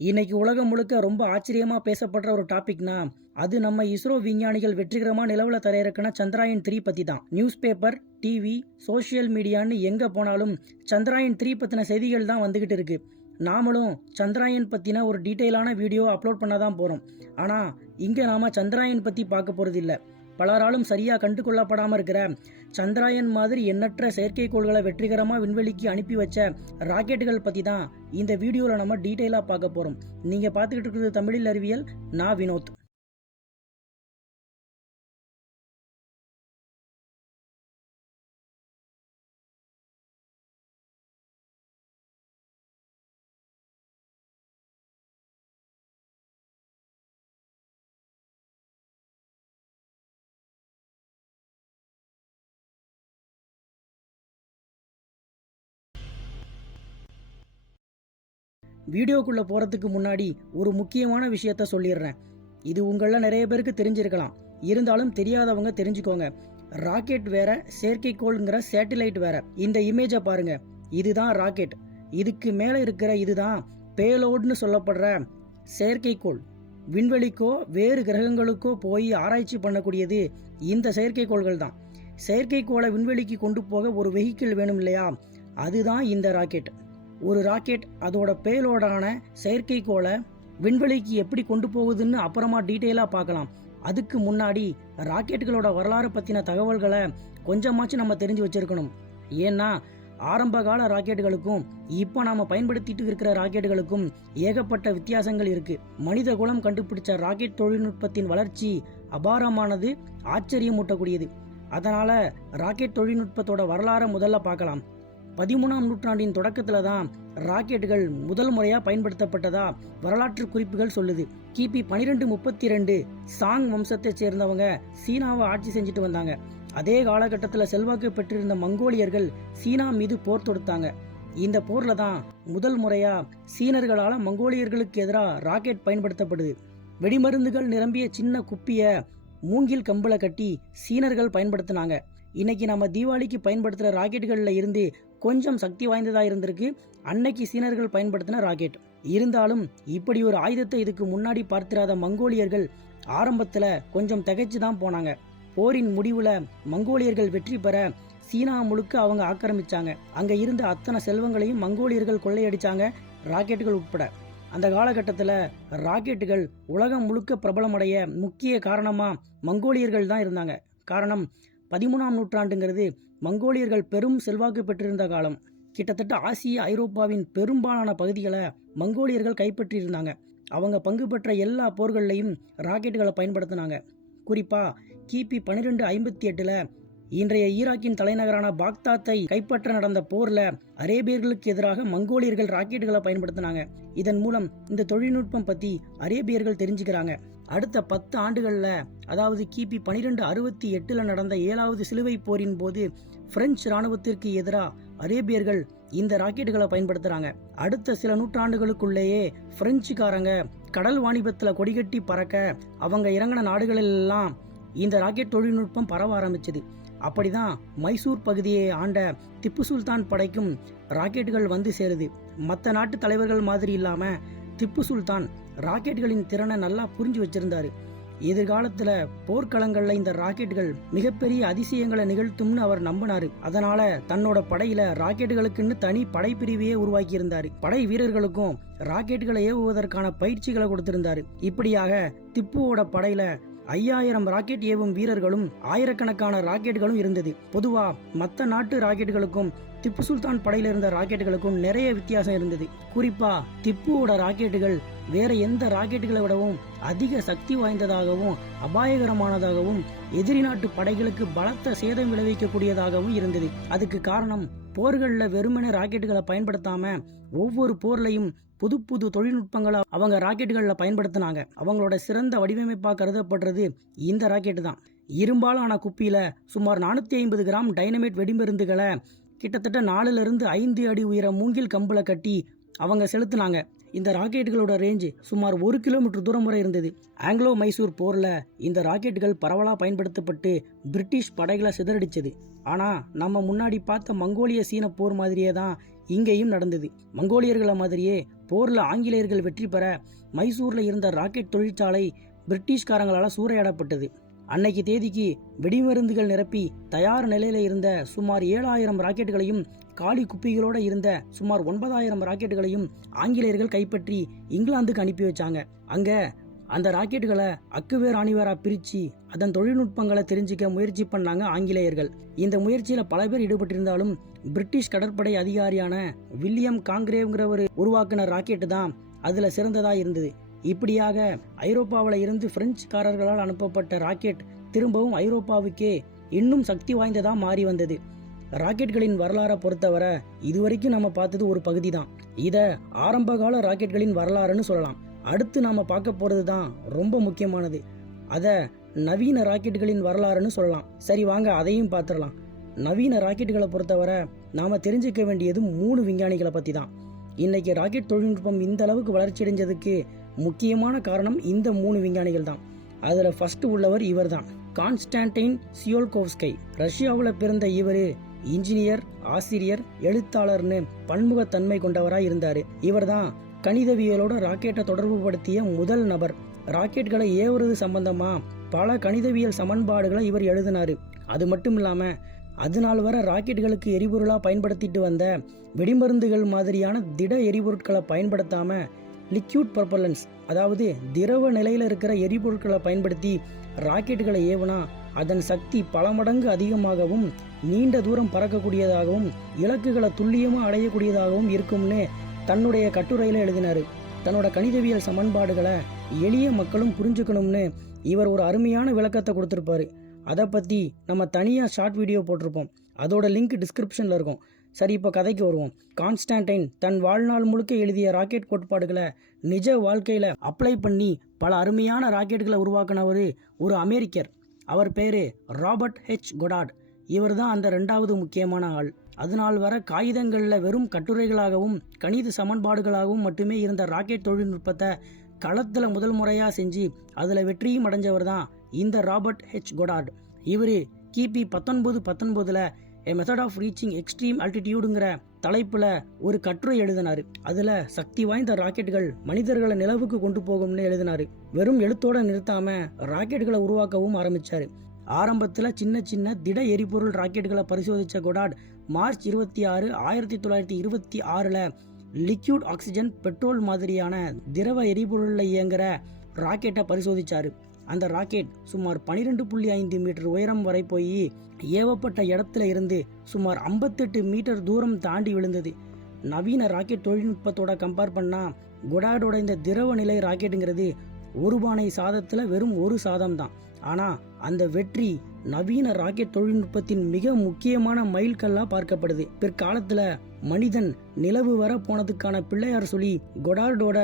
இன்னைக்கு உலகம் முழுக்க ரொம்ப ஆச்சரியமா பேசப்படுற ஒரு டாபிக்னா அது நம்ம இஸ்ரோ விஞ்ஞானிகள் வெற்றிகரமா நிலவுல தரையிறக்குன சந்திராயன் த்ரீ பத்தி தான் நியூஸ் பேப்பர் டிவி சோஷியல் மீடியான்னு எங்க போனாலும் சந்திராயன் த்ரீ பத்தின செய்திகள் தான் வந்துகிட்டு இருக்கு. நாமளும் சந்திராயன் பத்தின ஒரு டீட்டெயிலான வீடியோ அப்லோட் பண்ண தான் போறோம். ஆனா இங்க நாம சந்திராயன் பத்தி பார்க்க போறது இல்ல பலராலும் சரியா கண்டு கொள்ளப்படாம இருக்கிற சந்திராயன் மாதிரி எண்ணற்ற செயற்கைக்கோள்களை வெற்றிகரமாக விண்வெளிக்கு அனுப்பி வச்ச ராக்கெட்டுகள் பற்றி தான் இந்த வீடியோவில் நம்ம டீட்டெயிலாக பார்க்க போகிறோம் நீங்கள் பார்த்துக்கிட்டு இருக்கிறது தமிழில் அறிவியல் நான் வினோத். வீடியோக்குள்ளே போகிறதுக்கு முன்னாடி ஒரு முக்கியமான விஷயத்த சொல்லிடுறேன். இது உங்களில் நிறைய பேருக்கு தெரிஞ்சிருக்கலாம். இருந்தாலும் தெரியாதவங்க தெரிஞ்சுக்கோங்க. ராக்கெட் வேற செயற்கைக்கோளுங்கிற சேட்டிலைட் வேற. இந்த இமேஜை பாருங்க. இதுதான் ராக்கெட். இதுக்கு மேலே இருக்கிற இதுதான் பேலோட்னு சொல்லப்படுற செயற்கைக்கோள். விண்வெளிக்கோ வேறு கிரகங்களுக்கோ போய் ஆராய்ச்சி பண்ணக்கூடியது இந்த செயற்கைக்கோள்கள் தான். செயற்கைக்கோளை விண்வெளிக்கு கொண்டு போக ஒரு வெஹிக்கிள் வேணும் இல்லையா? அதுதான் இந்த ராக்கெட். ஒரு ராக்கெட் அதோட பேலோடான செயற்கைக்கோளை விண்வெளிக்கு எப்படி கொண்டு போகுதுன்னு அப்புறமா டீட்டெயிலாக பார்க்கலாம். அதுக்கு முன்னாடி ராக்கெட்டுகளோட வரலாறு பற்றின தகவல்களை கொஞ்சமாச்சும் நம்ம தெரிஞ்சு வச்சிருக்கணும். ஏன்னா ஆரம்ப கால ராக்கெட்டுகளுக்கும் இப்போ நாம் பயன்படுத்திட்டு இருக்கிற ராக்கெட்டுகளுக்கும் ஏகப்பட்ட வித்தியாசங்கள் இருக்குது மனித குலம் கண்டுபிடிச்ச ராக்கெட் தொழில்நுட்பத்தின் வளர்ச்சி அபாரமானது ஆச்சரியமூட்டக்கூடியது. அதனால் ராக்கெட் தொழில்நுட்பத்தோட வரலாறை முதல்ல பார்க்கலாம். பதிமூணாம் நூற்றாண்டின் தொடக்கத்துல தான் ராக்கெட்டுகள் முதல் முறையா பயன்படுத்தப்பட்டதா வரலாற்று குறிப்புகள் சொல்லுது. கிபி பனிரெண்டு முப்பத்தி ரெண்டு சாங் வம்சத்தை சேர்ந்தவங்க சீனாவை ஆட்சி செஞ்சுட்டு வந்தாங்க. அதே காலகட்டத்தில் செல்வாக்கு பெற்றிருந்த மங்கோலியர்கள் சீனா மீது போர் தொடுத்தாங்க. இந்த போர்ல தான் முதல் முறையா சீனர்களால மங்கோலியர்களுக்கு எதிராக ராக்கெட் பயன்படுத்தப்படுது. வெடிமருந்துகள் நிரம்பிய சின்ன குப்பிய மூங்கில் கம்பளை கட்டி சீனர்கள் பயன்படுத்தினாங்க. இன்னைக்கு நம்ம தீபாவளிக்கு பயன்படுத்துகிற ராக்கெட்டுகள்ல இருந்து கொஞ்சம் சக்தி வாய்ந்ததாக இருந்திருக்கு. அன்னைக்கு சீனர்கள் பயன்படுத்தின ராக்கெட். இருந்தாலும் இப்படி ஒரு ஆயுதத்தை இதுக்கு முன்னாடி பார்த்திராத மங்கோலியர்கள் ஆரம்பத்தில் கொஞ்சம் திகைச்சு தான் போனாங்க. போரின் முடிவில் மங்கோலியர்கள் வெற்றி பெற சீனா முழுக்க அவங்க ஆக்கிரமிச்சாங்க. அங்க இருந்த அத்தனை செல்வங்களையும் மங்கோலியர்கள் கொள்ளையடிச்சாங்க ராக்கெட்டுகள் உட்பட. அந்த காலகட்டத்தில் ராக்கெட்டுகள் உலகம் முழுக்க பிரபலமடைய முக்கிய காரணமாக மங்கோலியர்கள் தான் இருந்தாங்க. காரணம் பதிமூணாம் நூற்றாண்டுங்கிறது மங்கோலியர்கள் பெரும் செல்வாக்கு பெற்றிருந்த காலம். கிட்டத்தட்ட ஆசிய ஐரோப்பாவின் பெரும்பாலான பகுதிகளை மங்கோலியர்கள் கைப்பற்றியிருந்தாங்க. அவங்க பங்கு பெற்ற எல்லா போர்கள்லையும் ராக்கெட்டுகளை பயன்படுத்தினாங்க. குறிப்பா கிபி பன்னிரெண்டு ஐம்பத்தி எட்டுல இன்றைய ஈராக்கின் தலைநகரான பாக்தாத்தை கைப்பற்ற நடந்த போர்ல அரேபியர்களுக்கு எதிராக மங்கோலியர்கள் ராக்கெட்டுகளை பயன்படுத்தினாங்க. இதன் மூலம் இந்த தொழில்நுட்பம் பத்தி அரேபியர்கள் தெரிஞ்சுக்கிறாங்க. அடுத்த பத்து ஆண்டுகளில் அதாவது கிபி பனிரெண்டு அறுபத்தி எட்டில் நடந்த ஏழாவது சிலுவை போரின் போது பிரெஞ்சு ராணுவத்திற்கு எதிராக அரேபியர்கள் இந்த ராக்கெட்டுகளை பயன்படுத்துறாங்க. அடுத்த சில நூற்றாண்டுகளுக்குள்ளேயே பிரெஞ்சுக்காரங்க கடல் வாணிபத்தில் கொடிகட்டி பறக்க அவங்க இறங்கின நாடுகளெல்லாம் இந்த ராக்கெட் தொழில்நுட்பம் பரவ ஆரம்பிச்சது. அப்படிதான் மைசூர் பகுதியை ஆண்ட திப்பு சுல்தான் படைக்கும் ராக்கெட்டுகள் வந்து சேருது. மற்ற நாட்டு தலைவர்கள் மாதிரி இல்லாம திப்பு சுல்தான் ராக்கெட்டுகளின் திறனை நல்லா புரிஞ்சு வச்சிருந்தாரு. எதிர்காலத்துல போர்க்களங்கள்ல இந்த ராக்கெட்டுகள் மிகப்பெரிய அதிசயங்களை நிகழ்த்தும்னு அவர் நம்பினாரு. அதனால தன்னோட படையில ராக்கெட்டுகளுக்குன்னு தனி படைப்பிரிவையே உருவாக்கி இருந்தாரு படை வீரர்களுக்கும் ராக்கெட்டுகளை ஏவுவதற்கான பயிற்சிகளை கொடுத்திருந்தாரு. இப்படியாக திப்புவோட படையில ஐயாயிரம் ராக்கெட் ஏவும் வீரர்களும் ஆயிரக்கணக்கான ராக்கெட்டுகளும் இருந்தது. பொதுவா மற்ற நாட்டு ராக்கெட்டுகளுக்கும் திப்பு சுல்தான் படையில இருந்த ராக்கெட்டுகளுக்கும் நிறைய வித்தியாசம் இருந்தது. குறிப்பா திப்புவோட ராக்கெட்டுகள் வேற எந்த ராக்கெட்டுகளை விடவும் அதிக சக்தி வாய்ந்ததாகவும் அபாயகரமானதாகவும் எதிரி நாட்டு படைகளுக்கு பலத்த சேதம் விளைவிக்கக்கூடியதாகவும் இருந்தது. அதுக்கு காரணம் போர்களில் வெறுமனே ராக்கெட்டுகளை பயன்படுத்தாம ஒவ்வொரு போர்லையும் புது புது தொழில்நுட்பங்களை அவங்க ராக்கெட்டுகளில் பயன்படுத்தினாங்க. அவங்களோட சிறந்த வடிவமைப்பாக கருதப்படுறது இந்த ராக்கெட்டு தான். இரும்பாலான குப்பியில சுமார் நானூற்றி ஐம்பது கிராம் டைனமைட் வெடிமருந்துகளை கிட்டத்தட்ட நாலுல இருந்து ஐந்து அடி உயர மூங்கில் கம்பில் கட்டி அவங்க செலுத்தினாங்க. இந்த ராக்கெட்டுகளோட ரேஞ்சு சுமார் ஒரு கிலோமீட்டர் தூரம் வரை இருந்தது. ஆங்கிலோ மைசூர் போர்ல இந்த ராக்கெட்டுகள் பரவலாக பயன்படுத்தப்பட்டு பிரிட்டிஷ் படைகளை சிதறடிச்சது. ஆனா நம்ம முன்னாடி பார்த்த மங்கோலிய சீன போர் மாதிரியே தான் இங்கேயும் நடந்தது. மங்கோலியர்களை மாதிரியே போர்ல ஆங்கிலேயர்கள் வெற்றி பெற மைசூர்ல இருந்த ராக்கெட் தொழிற்சாலை பிரிட்டிஷ்காரங்களால சூறையாடப்பட்டது. அன்னைக்கு தேதிக்கு வெடிமருந்துகள் நிரப்பி தயார் நிலையில இருந்த சுமார் ஏழாயிரம் ராக்கெட்டுகளையும் காலி குப்பிகளோட இருந்த சுமார் ஒன்பதாயிரம் ராக்கெட்டுகளையும் ஆங்கிலேயர்கள் கைப்பற்றி இங்கிலாந்துக்கு அனுப்பி வச்சாங்க. அங்க அந்த ராக்கெட்டுகளை அக்குவேர் ஆணிவேரா பிரிச்சு அதன் தொழில்நுட்பங்களை தெரிஞ்சுக்க முயற்சி பண்ணாங்க ஆங்கிலேயர்கள். இந்த முயற்சியில பல பேர் ஈடுபட்டிருந்தாலும் பிரிட்டிஷ் கடற்படை அதிகாரியான வில்லியம் காங்கிரேவ்ங்கிறவர் உருவாக்கின ராக்கெட்டு தான் அதுல சிறந்ததா இருந்தது. இப்படியாக ஐரோப்பாவில் இருந்து பிரெஞ்சுக்காரர்களால் அனுப்பப்பட்ட ராக்கெட் திரும்பவும் ஐரோப்பாவுக்கே இன்னும் சக்தி வாய்ந்ததாக மாறி வந்தது. ராக்கெட்களின் வரலாறை பொறுத்தவரை இதுவரைக்கும் நம்ம பார்த்தது ஒரு பகுதி தான் இதை ஆரம்பகால ராக்கெட்களின் வரலாறுன்னு சொல்லலாம். அடுத்து நாம் பார்க்க போகிறது தான் ரொம்ப முக்கியமானது. அதை நவீன ராக்கெட்டுகளின் வரலாறுன்னு சொல்லலாம். சரி வாங்க அதையும் பார்த்துடலாம். நவீன ராக்கெட்டுகளை பொறுத்தவரை நாம் தெரிஞ்சுக்க வேண்டியது மூணு விஞ்ஞானிகளை பற்றி தான் இன்னைக்கு ராக்கெட் தொழில்நுட்பம் இந்த அளவுக்கு வளர்ச்சி அடைஞ்சதுக்கு முக்கியமான காரணம் இந்த மூணு விஞ்ஞானிகள் தான் அதில் ஃபர்ஸ்ட் உள்ளவர் இவர் தான் கான்ஸ்டான்டைன் சியோல்கோவ்ஸ்கை ரஷ்யாவில் பிறந்த இவர் இன்ஜினியர் ஆசிரியர் எழுத்தாளர்னு பன்முகத்தன்மை இருந்தார். இவர் இவர்தான் கணிதவியலோட ராக்கெட்டை தொடர்புபடுத்திய முதல் நபர். ராக்கெட்களை ஏவுறது சம்பந்தமா பல கணிதவியல் சமன்பாடுகளை இவர் எழுதினார். அது மட்டும் இல்லாமல் அது நாள் வரை ராக்கெட்டுகளுக்கு எரிபொருளாக பயன்படுத்திட்டு வந்த வெடிமருந்துகள் மாதிரியான திட எரிபொருட்களை பயன்படுத்தாமல் லிக்யூட் பர்பலன்ஸ் அதாவது திரவ நிலையில் இருக்கிற எரிபொருட்களை பயன்படுத்தி ராக்கெட்டுகளை ஏவுனா அதன் சக்தி பல மடங்கு அதிகமாகவும் நீண்ட தூரம் பறக்கக்கூடியதாகவும் இலக்குகளை துல்லியமாக அடையக்கூடியதாகவும் இருக்கும்னு தன்னுடைய கட்டுரையில் எழுதினார். தன்னோட கணிதவியல் சமன்பாடுகளை எளிய மக்களும் புரிஞ்சுக்கணும்னு இவர் ஒரு அருமையான விளக்கத்தை கொடுத்துருப்பாரு. அதை பற்றி நம்ம தனியாக ஷார்ட் வீடியோ போட்டிருப்போம். அதோட லிங்க் டிஸ்கிரிப்ஷனில் இருக்கும். சரி இப்போ கதைக்கு வருவோம். கான்ஸ்டான்டைன் தன் வாழ்நாள் முழுக்க எழுதிய ராக்கெட் கோட்பாடுகளை நிஜ வாழ்க்கையில் அப்ளை பண்ணி பல அருமையான ராக்கெட்டுகளை உருவாக்குனவர் ஒரு அமெரிக்கர். அவர் பேரு ராபர்ட் ஹெச். கொடாட் இவர் தான் அந்த ரெண்டாவது முக்கியமான ஆள். அதனால் வர காகிதங்களில் வெறும் கட்டுரைகளாகவும் கணித சமன்பாடுகளாகவும் மட்டுமே இருந்த ராக்கெட் தொழில்நுட்பத்தை களத்தில் முதல் முறையாக செஞ்சு அதில் வெற்றியும் அடைஞ்சவர் தான் இந்த ராபர்ட் ஹெச். கொடாட் இவர் கிபி பத்தொன்பது பத்தொன்பதில் a method of reaching extreme அல்டிடியூடுங்கிற தலைப்புல ஒரு கட்டுரை எழுதினாரு. அதுல சக்தி வாய்ந்த ராக்கெட்டுகள் மனிதர்களை நிலவுக்கு கொண்டு போகும்னு எழுதினாரு. வெறும் எழுத்தோட நிறுத்தாம ராக்கெட்டுகளை உருவாக்கவும் ஆரம்பிச்சாரு. ஆரம்பத்துல சின்ன சின்ன திட எரிபொருள் ராக்கெட்டுகளை பரிசோதிச்ச கொடாட் மார்ச் இருபத்தி ஆறு ஆயிரத்தி தொள்ளாயிரத்தி இருபத்தி ஆறுல லிக்யூட் ஆக்சிஜன் பெட்ரோல் மாதிரியான திரவ எரிபொருள்ல இயங்குற ராக்கெட்டை பரிசோதிச்சாரு. அந்த ராக்கெட் சுமார் 12.5 புள்ளி ஐந்து மீட்டர் உயரம் வரை போய் ஏவப்பட்ட இடத்துல இருந்து சுமார் 58 மீட்டர் தூரம் தாண்டி விழுந்தது. நவீன ராக்கெட் தொழில்நுட்பத்தோட கம்பேர் பண்ணா குடாடோட இந்த திரவ நிலை ராக்கெட்டுங்கிறது ஒரு பானை சாதத்துல வெறும் ஒரு சாதம் தான் ஆனா அந்த வெற்றி நவீன ராக்கெட் தொழில்நுட்பத்தின் மிக முக்கியமான மைல்கல்லா பார்க்கப்படுது. பிற்காலத்துல மனிதன் நிலவு வர போனதுக்கான பிள்ளையார் சொல்லி கொடார்டோட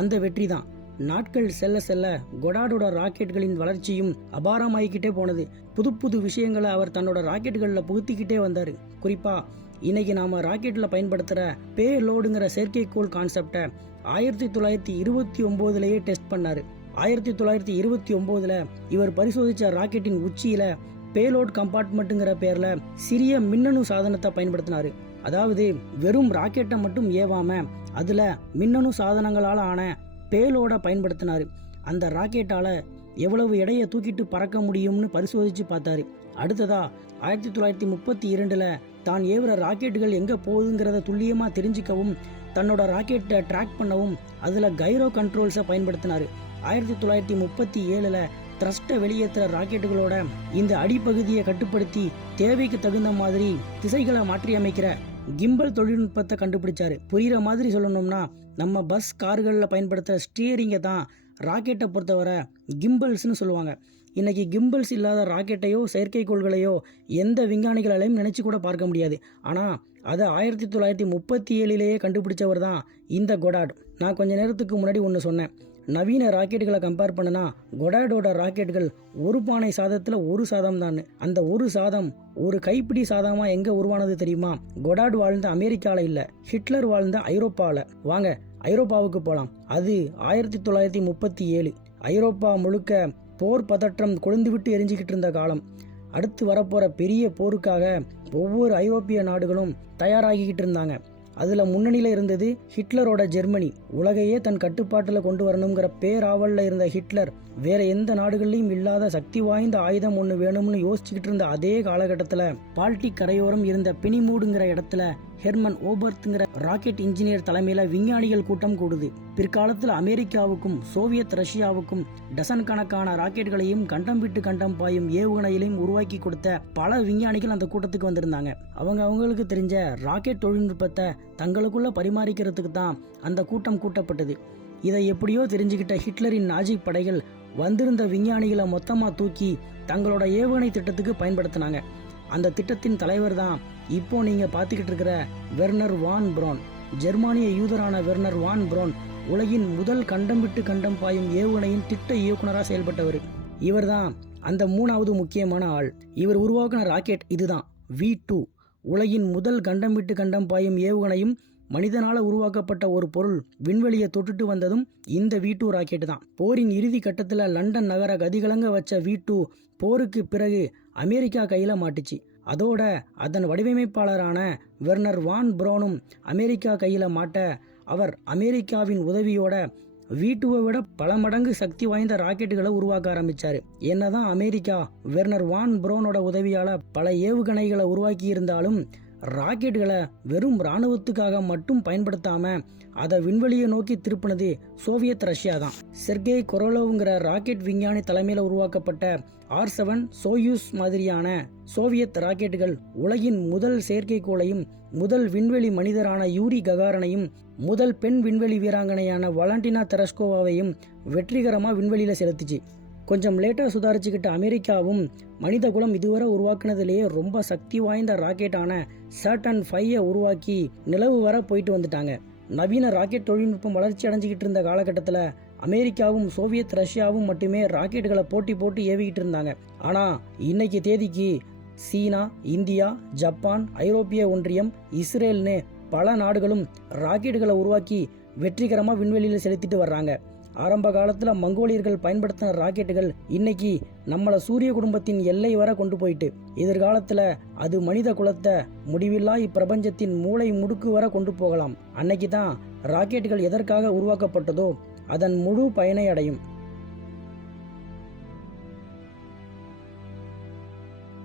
அந்த வெற்றி தான் நாட்கள் செல்ல செல்ல கொடாடோட ராக்கெட்களின் வளர்ச்சியும் அபாரமாகிக்கிட்டே போனது. புது புது விஷயங்களை அவர் தன்னோட ராக்கெட்டுகளில் புகுத்திக்கிட்டே வந்தார். குறிப்பாக இன்னைக்கு நாம ராக்கெட்டில் பயன்படுத்துகிற பே லோடுங்கிற செயற்கைக்கோள் கான்செப்டை ஆயிரத்தி தொள்ளாயிரத்தி இருபத்தி ஒம்போதுலேயே டெஸ்ட் பண்ணார். ஆயிரத்தி தொள்ளாயிரத்தி இருபத்தி ஒம்போதில் இவர் பரிசோதித்த ராக்கெட்டின் உச்சியில் பேலோட் கம்பார்ட்மெண்ட்டுங்கிற பேரில் சிறிய மின்னணு சாதனத்தை பயன்படுத்தினார். அதாவது வெறும் ராக்கெட்டை மட்டும் ஏவாம அதில் மின்னணு சாதனங்களால் ஆன பேலோட பயன்படுத்தினார். அந்த ராக்கெட்டால எவ்வளவு எடையை தூக்கிட்டு பறக்க முடியும்னு பரிசோதிச்சு பார்த்தாரு. அடுத்ததா ஆயிரத்தி தொள்ளாயிரத்தி முப்பத்தி இரண்டுல தான் ஏவுற ராக்கெட்டுகள் எங்க போகுதுங்கிறத துல்லியமா தெரிஞ்சுக்கவும் தன்னோட ராக்கெட்டை ட்ராக் பண்ணவும் அதுல கைரோ கண்ட்ரோல்ஸை பயன்படுத்தினாரு. ஆயிரத்தி தொள்ளாயிரத்தி முப்பத்தி ஏழுல த்ரஸ்ட்டை வெளியேற்றுற ராக்கெட்டுகளோட இந்த அடிப்பகுதியை கட்டுப்படுத்தி தேவைக்கு தகுந்த மாதிரி திசைகளை மாற்றி அமைக்கிற கிம்பல் தொழில்நுட்பத்தை கண்டுபிடிச்சாரு. புரியுற மாதிரி சொல்லணும்னா நம்ம பஸ் கார்களில் பயன்படுத்துகிற ஸ்டியரிங்கை தான் ராக்கெட்டை பொறுத்தவரை கிம்பல்ஸ்னு சொல்லுவாங்க. இன்றைக்கி கிம்பல்ஸ் இல்லாத ராக்கெட்டையோ செயற்கைக்கோள்களையோ எந்த விஞ்ஞானிகளாலையும் நினச்சி கூட பார்க்க முடியாது. ஆனால் அதை ஆயிரத்தி தொள்ளாயிரத்தி முப்பத்தி ஏழிலேயே கண்டுபிடிச்சவர் தான் இந்த கொடாட் நான் கொஞ்ச நேரத்துக்கு முன்னாடி ஒன்று சொன்னேன். நவீன ராக்கெட்டுகளை கம்பேர் பண்ணனா கொடாடோட ராக்கெட்டுகள் ஒரு பானை சாதத்துல ஒரு சாதம் தான் அந்த ஒரு சாதம் ஒரு கைப்பிடி சாதமா எங்க உருவானது தெரியுமா? கொடாட் வாழ்ந்த அமெரிக்கால இல்ல ஹிட்லர் வாழ்ந்த ஐரோப்பால. வாங்க ஐரோப்பாவுக்கு போலாம். அது ஆயிரத்தி தொள்ளாயிரத்தி முப்பத்தி ஏழு. ஐரோப்பா முழுக்க போர் பதற்றம் கொழுந்துவிட்டு எரிஞ்சுக்கிட்டு இருந்த காலம். அடுத்து வரப்போற பெரிய போருக்காக ஒவ்வொரு ஐரோப்பிய நாடுகளும் தயாராகிக்கிட்டு இருந்தாங்க. அதுல முன்னணியில இருந்தது ஹிட்லரோட ஜெர்மனி. உலகையே தன் கட்டுப்பாட்டுல கொண்டு வரணுங்கிற பேராவல்ல இருந்த ஹிட்லர். வேற எந்த நாடுகள்லயும் இல்லாத சக்தி வாய்ந்த ஆயுதம் ஒன்று வேணும்னு யோசிச்சுக்கிட்டு இருந்த அதே காலகட்டத்தில் பால்டிக் கரையோரம் இருந்த பினிமூடுங்கிற இடத்துல ஹெர்மன் ஓபர்த்ங்கிற ராக்கெட் இன்ஜினியர் தலைமையில விஞ்ஞானிகள் கூட்டம் கூடுது. பிற்காலத்தில் அமெரிக்காவுக்கும் சோவியத் ரஷ்யாவுக்கும் டசன் கணக்கான ராக்கெட்டுகளையும் கண்டம் விட்டு கண்டம் பாயும் ஏவுகணைகளையும் உருவாக்கி கொடுத்த பல விஞ்ஞானிகள் அந்த கூட்டத்துக்கு வந்திருந்தாங்க. அவங்க அவங்களுக்கு தெரிஞ்ச ராக்கெட் தொழில்நுட்பத்தை தங்களுக்குள்ள பரிமாறிக்கிறதுக்கு தான் அந்த கூட்டம் கூட்டப்பட்டது. இதை எப்படியோ தெரிஞ்சுக்கிட்ட ஹிட்லரின் நாஜி படைகள் வந்திருந்த விஞ்ஞானிகளை மொத்தமாக தூக்கி தங்களோட ஏவுகணை திட்டத்துக்கு பயன்படுத்தினாங்க. அந்த திட்டத்தின் தலைவர் தான் இப்போ நீங்க பார்த்துக்கிட்டு இருக்கிற வெர்னர் வான் புரோன் ஜெர்மானிய யூதரான வெர்னர் வான் புரோன் உலகின் முதல் கண்டம் விட்டு கண்டம் பாயும் ஏவுகணையின் திட்ட இயக்குனராக செயல்பட்டவர். இவர் தான் அந்த மூணாவது முக்கியமான ஆள். இவர் உருவாக்கின ராக்கெட் இதுதான் வி டூ உலகின் முதல் கண்டம் விட்டு கண்டம் பாயும் ஏவுகணையும் மனிதனால உருவாக்கப்பட்ட ஒரு பொருள் விண்வெளியை தொட்டுட்டு வந்ததும் இந்த வி டூ ராக்கெட் தான். போரின் இறுதி கட்டத்தில் லண்டன் நகர கதிகலங்க வச்ச வி டூ போருக்கு பிறகு அமெரிக்கா கையில் மாட்டுச்சு. அதோட அதன் வடிவமைப்பாளரான வெர்னர் வான் புரோனும் அமெரிக்கா கையில் மாட்ட அவர் அமெரிக்காவின் உதவியோட வீட்டுவை விட பல மடங்கு சக்தி வாய்ந்த ராக்கெட்டுகளை உருவாக்க ஆரம்பிச்சாரு. என்னதான் அமெரிக்கா வெர்னர் வான் புரோனோட உதவியால பல ஏவுகணைகளை உருவாக்கி இருந்தாலும் ராக்கெட்டுகளை வெறும் இராணுவத்துக்காக மட்டும் பயன்படுத்தாம அதை விண்வெளியை நோக்கி திருப்பினது சோவியத் ரஷ்யா தான். செர்கே கொரோலோவுங்கிற ராக்கெட் விஞ்ஞானி தலைமையில் உருவாக்கப்பட்ட ஆர் செவன் சோயூஸ் மாதிரியான சோவியத் ராக்கெட்டுகள் உலகின் முதல் செயற்கைக்கோளையும் முதல் விண்வெளி மனிதரான யூரி ககாரனையும் முதல் பெண் விண்வெளி வீராங்கனையான வலாண்டினா தெரஸ்கோவாவையும் வெற்றிகரமாக விண்வெளியில் செலுத்துச்சு. கொஞ்சம் லேட்டாக சுதாரிச்சுக்கிட்ட அமெரிக்காவும் மனித குலம் இதுவரை உருவாக்குனதுலேயே ரொம்ப சக்தி வாய்ந்த ராக்கெட்டான சேட்டன் ஃபைவை உருவாக்கி நிலவு வர போயிட்டு வந்துட்டாங்க. நவீன ராக்கெட் தொழில்நுட்பம் வளர்ச்சி அடைஞ்சிக்கிட்டு இருந்த காலகட்டத்தில் அமெரிக்காவும் சோவியத் ரஷ்யாவும் மட்டுமே ராக்கெட்டுகளை போட்டி போட்டு ஏவிக்கிட்டு இருந்தாங்க. ஆனால் இன்னைக்கு தேதிக்கு சீனா இந்தியா ஜப்பான் ஐரோப்பிய ஒன்றியம் இஸ்ரேல்னு பல நாடுகளும் ராக்கெட்டுகளை உருவாக்கி வெற்றிகரமாக விண்வெளியில் செலுத்திட்டு வர்றாங்க. ஆரம்ப காலத்தில் மங்கோலியர்கள் பயன்படுத்தின ராக்கெட்டுகள் இன்னைக்கு நம்மளை சூரிய குடும்பத்தின் எல்லை வர கொண்டு போயிட்டு எதிர்காலத்தில் அது மனித குலத்தை முடிவில்லா இப்பிரபஞ்சத்தின் மூளை முடுக்கு வர கொண்டு போகலாம். அன்னைக்கு தான் ராக்கெட்டுகள் எதற்காக உருவாக்கப்பட்டதோ அதன் முழு பயனை அடையும்.